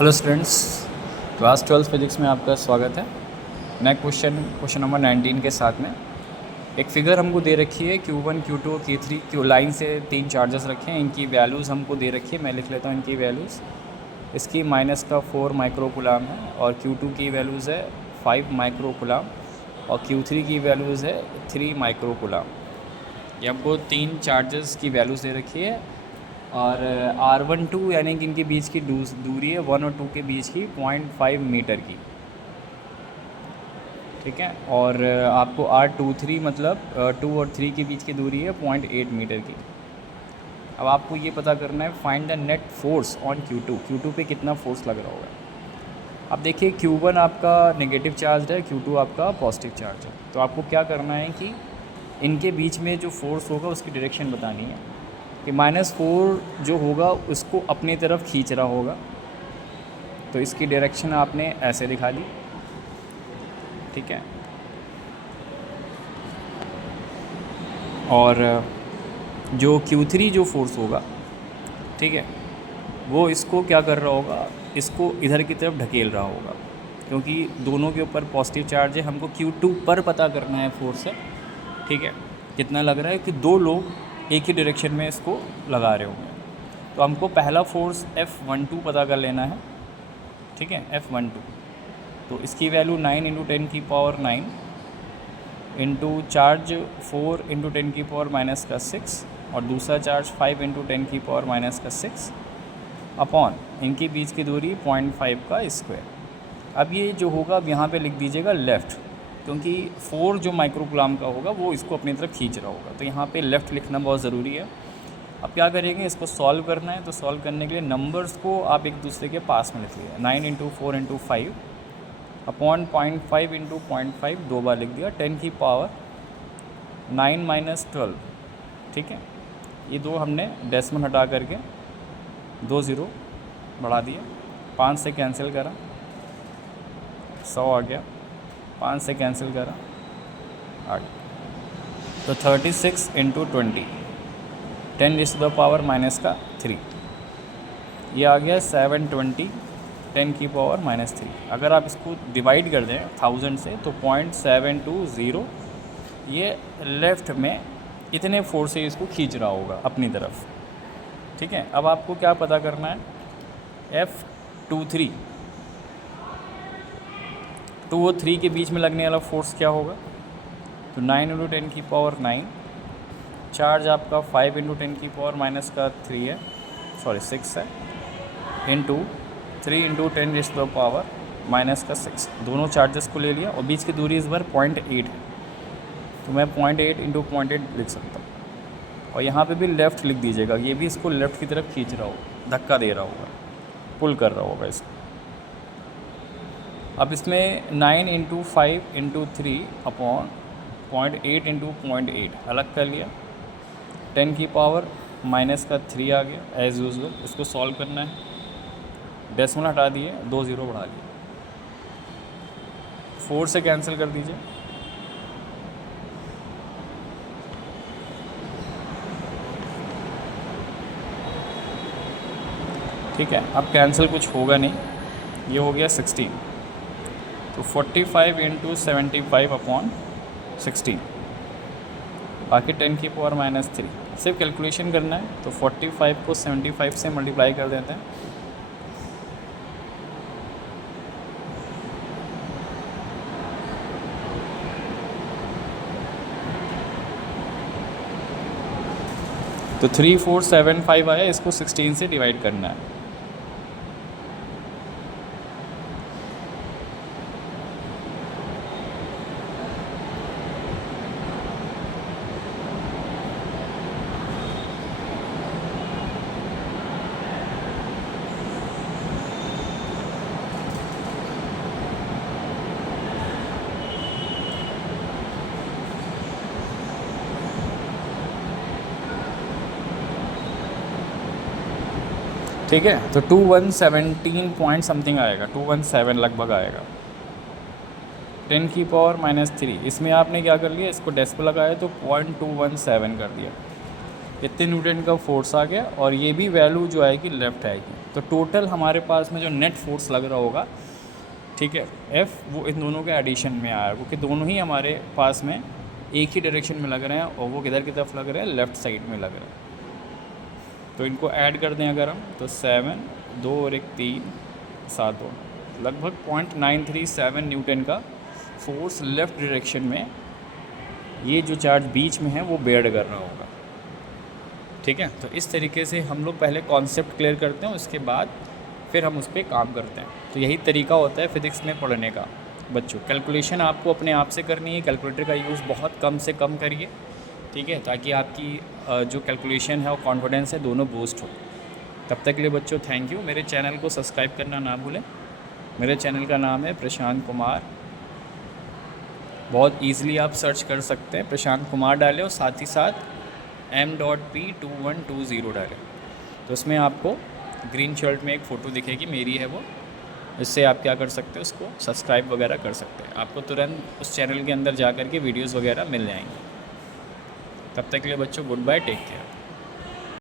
Hello students, class 12 physics में आपका स्वागत है। नए क्वेश्चन नंबर 19 के साथ में एक फिगर हमको दे रखी है Q1, Q2, Q3 Q line से 3 चार्जेस रखे हैं। इनकी वैल्यूज़ हमको दे रखी है। मैं लिख लेता हूँ इनकी वैल्यूज़। इसकी माइनस का 4 माइक्रोकुलाम है और Q2 की वैल्यूज़ है 5 माइक्रोकुलाम और Q3 की वैल्यूज़ है 3 माइक्रोकुलाम। ये हमको 3 चार्जेस की वैल्यूज़ दे रखी है और R12 यानी कि इनके बीच की दूरी है 1 और 2 के बीच की 0.5 मीटर की, ठीक है। और आपको R23 मतलब 2 और 3 के बीच की दूरी है 0.8 मीटर की। अब आपको ये पता करना है find the net force on Q2 पे कितना फोर्स लग रहा होगा। अब देखिए Q1 आपका नेगेटिव चार्ज है, Q2 आपका पॉजिटिव चार्ज है। तो आपको क्या करना है कि इनके बीच में जो फोर्स होगा उसकी डायरेक्शन बतानी है कि -4 जो होगा उसको अपनी तरफ खींच रहा होगा। तो इसकी डायरेक्शन आपने ऐसे दिखा दी, ठीक है। और जो Q3 जो फोर्स होगा, ठीक है, वो इसको क्या कर रहा होगा, इसको इधर की तरफ ढकेल रहा होगा क्योंकि दोनों के ऊपर पॉजिटिव चार्ज है। हमको Q2 पर पता करना है फोर्स है, ठीक है। कितना लग रहा है कि दो लोग एक ही डायरेक्शन में इसको लगा रहे होंगे। तो हमको पहला फोर्स F12 पता कर लेना है, ठीक है, F12। तो इसकी वैल्यू 9 × 10⁻9 इंटू चार्ज 4 × 10⁻⁻6 और दूसरा चार्ज 5 × 10⁻⁻6 अपॉन इनके बीच की दूरी 0.5 का स्क्वायर। अब ये जो होगा अब यहाँ पे लिख दीजिएगा लेफ़्ट, क्योंकि 4 जो माइक्रोकुलाम का होगा वो इसको अपनी तरफ खींच रहा होगा। तो यहाँ पे लेफ़्ट लिखना बहुत ज़रूरी है। अब क्या करेंगे, इसको सॉल्व करना है। तो सॉल्व करने के लिए नंबर्स को आप एक दूसरे के पास में लिख लीजिए। 9 × 4 × 5 अपॉन 0.5 × 0.5 दो बार लिख दिया, 10⁻9 - 12, ठीक है। ये दो हमने डेसिमल हटा करके 2 ज़ीरो बढ़ा दिया, 5 से कैंसिल करा, 100 आ गया, 5 से कैंसिल करा, आ गया। तो 36 × 20, 10⁻³ ये आ गया 720 10⁻³ अगर आप इसको डिवाइड कर दें 1000 से तो 0.720 ये लेफ़्ट में इतने फोर्स से इसको खींच रहा होगा अपनी तरफ, ठीक है। अब आपको क्या पता करना है, F23 2 और 3 के बीच में लगने वाला फोर्स क्या होगा। तो 9 × 10⁻9 चार्ज आपका 5 × 10⁻³ है, सॉरी 6 है, इंटू 3 × 10⁻⁻6 दोनों चार्जेस को ले लिया और बीच की दूरी इस बार 0.8 है। तो मैं 0.8 × 0.8 लिख सकता हूँ और यहाँ पे भी लेफ़्ट लिख दीजिएगा। ये भी इसको लेफ़्ट की तरफ खींच रहा होगा, धक्का दे रहा होगा, पुल कर रहा होगा इसको। अब इसमें 9 × 5 × 3 अपॉन 0.8 × 0.8 अलग कर लिया, 10⁻³ आ गया एज़ यूजुअल। इसको सॉल्व करना है, डेसिमल हटा दिए, 2 ज़ीरो बढ़ा दिए, 4 से कैंसिल कर दीजिए, ठीक है। अब कैंसिल कुछ होगा नहीं, ये हो गया 16। तो 45 × 75 अपॉन 16 बाकी 10⁻³ सिर्फ कैलकुलेशन करना है। तो 45 को 75 से मल्टीप्लाई कर देते हैं, तो 3475 आया। इसको 16 से डिवाइड करना है। ठीक है, तो 2117 पॉइंट समथिंग आएगा, 217 लगभग आएगा। 10⁻³ इसमें आपने क्या कर लिया, इसको डेसिमल लगाया तो 0.217 कर दिया। इतने न्यूटन का फोर्स आ गया, और ये भी वैल्यू जो आएगी लेफ़्ट आएगी। तो टोटल हमारे पास में जो नेट फोर्स लग रहा होगा, ठीक है, F, वो इन दोनों के एडिशन में आया, क्योंकि दोनों ही हमारे पास में एक ही डायरेक्शन में लग रहे हैं, और वो किधर की तरफ लग रहे हैं, लेफ़्ट साइड में लग रहे हैं। तो इनको ऐड कर दें अगर हम, तो 7, 2 और 1 3, 7 और लगभग 0.937 न्यूटन का फोर्स लेफ़्ट डायरेक्शन में ये जो चार्ज बीच में है वो बेयर कर रहा होगा। ठीक है, तो इस तरीके से हम लोग पहले कॉन्सेप्ट क्लियर करते हैं, उसके बाद फिर हम उस पर काम करते हैं। तो यही तरीका होता है फ़िज़िक्स में पढ़ने का बच्चों। कैलकुलेशन आपको अपने आप से करनी है, कैलकुलेटर का यूज़ बहुत कम से कम करिए, ठीक है, ताकि आपकी जो कैलकुलेशन है और कॉन्फिडेंस है दोनों बूस्ट हो। तब तक के लिए बच्चों थैंक यू। मेरे चैनल को सब्सक्राइब करना ना भूलें। मेरे चैनल का नाम है प्रशांत कुमार, बहुत ईज़िली आप सर्च कर सकते हैं, प्रशांत कुमार डालें और साथ ही साथ M.P2120 डालें, तो उसमें आपको ग्रीन शर्ट में एक फ़ोटो दिखेगी, मेरी है वो। इससे आप क्या कर सकते हैं, उसको सब्सक्राइब वगैरह कर सकते हैं, आपको तुरंत उस चैनल के अंदर जा कर के वीडियोज़ वगैरह मिल जाएंगी। तब तक के लिए बच्चों गुड बाय, टेक केयर।